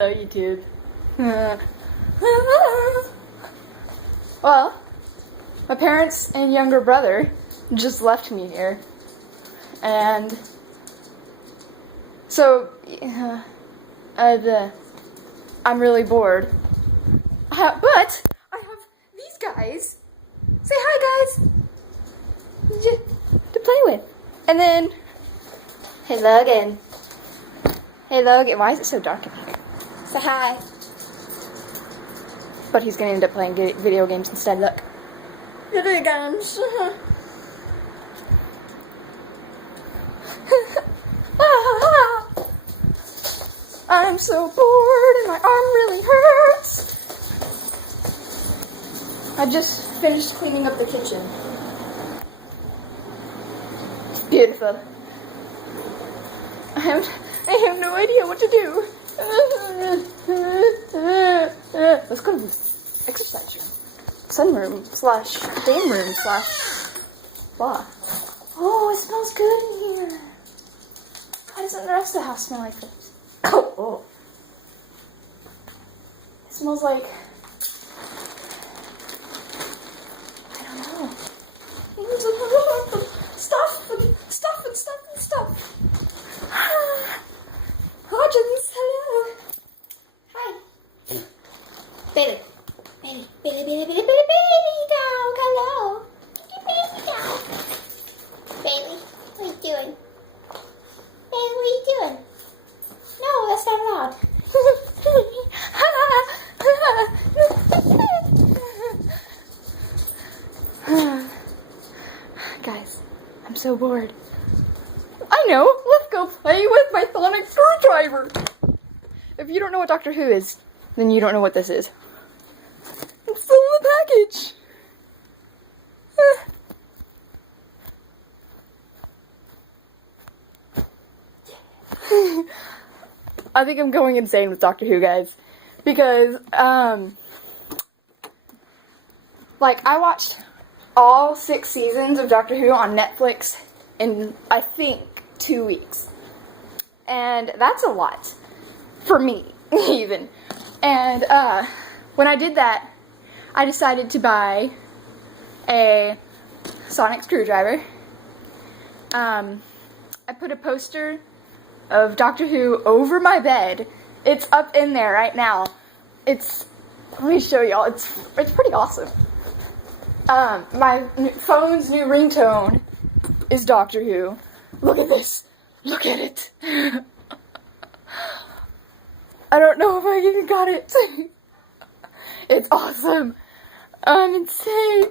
Hello, YouTube. Well, my parents and younger brother just left me here. And so, I'm really bored. But I have these guys. Say hi, guys. To play with. And then, hey, Logan. Hey, Logan. Why is it so dark in here? Say hi. But he's gonna end up playing video games instead. Look. Video games. I'm so bored and my arm really hurts. I just finished cleaning up the kitchen. It's beautiful. I have no idea what to do. Let's go to the exercise room. Sunroom / game room / blah. Oh, it smells good in here. Why doesn't the rest of the house smell like this? Oh. It smells like, I don't know. Stuff. Hodgins, hello. Hi. Baby dog, hello. Baby dog. Baby, what are you doing? Baby, what are you doing? No, that's not allowed. Guys, I'm so bored. I know, let's go play with my sonic screwdriver. If you don't know what Doctor Who is, then you don't know what this is. It's still in the package. I think I'm going insane with Doctor Who, guys. Because, like, I watched all 6 seasons of Doctor Who on Netflix in, I think, 2 weeks. And that's a lot. For me, even. And, when I did that, I decided to buy a sonic screwdriver. I put a poster of Doctor Who over my bed. It's up in there right now. Let me show y'all. It's pretty awesome. My phone's new ringtone is Doctor Who. Look at this. Look at it. I don't know if I even got it. It's awesome. I'm insane.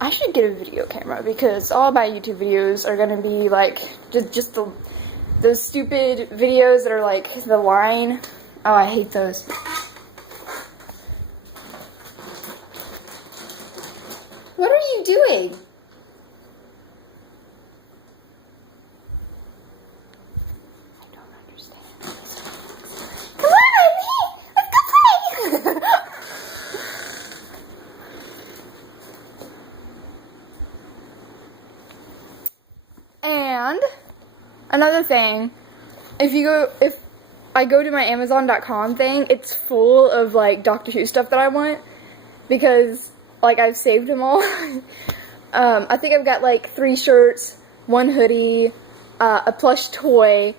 I should get a video camera because all my YouTube videos are gonna be like just those stupid videos that are like the line. Oh, I hate those. What are you doing? I don't understand. Come on, let's go play. And another thing, if I go to my Amazon.com thing, it's full of like Doctor Who stuff that I want because like I've saved them all. I think I've got like 3 shirts, 1 hoodie, a plush toy,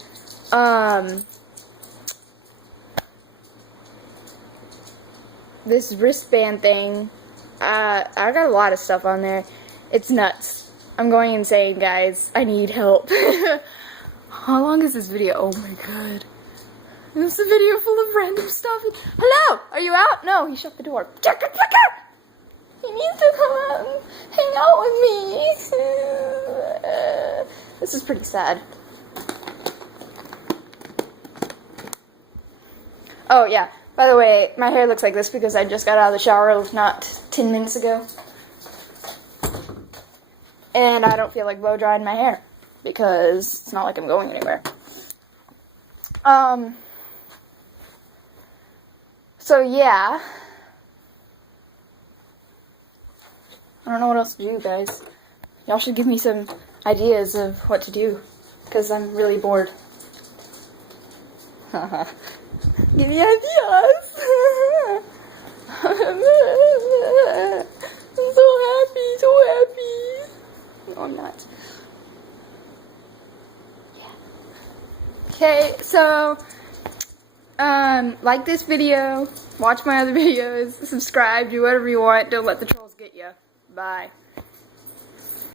this wristband thing. I got a lot of stuff on there. It's nuts. I'm going insane, guys. I need help. How long is this video? Oh my god. This is a video full of random stuff. Hello! Are you out? No, he shut the door. He needs to come out and hang out with me. This is pretty sad. Oh, yeah. By the way, my hair looks like this because I just got out of the shower not 10 minutes ago. And I don't feel like blow drying my hair because it's not like I'm going anywhere. So yeah. I don't know what else to do, guys. Y'all should give me some ideas of what to do. because I'm really bored. Give me ideas. I'm so happy, so happy. No, I'm not. Yeah. Okay, so like this video, watch my other videos, subscribe, do whatever you want. Don't let the trolls get you. Bye.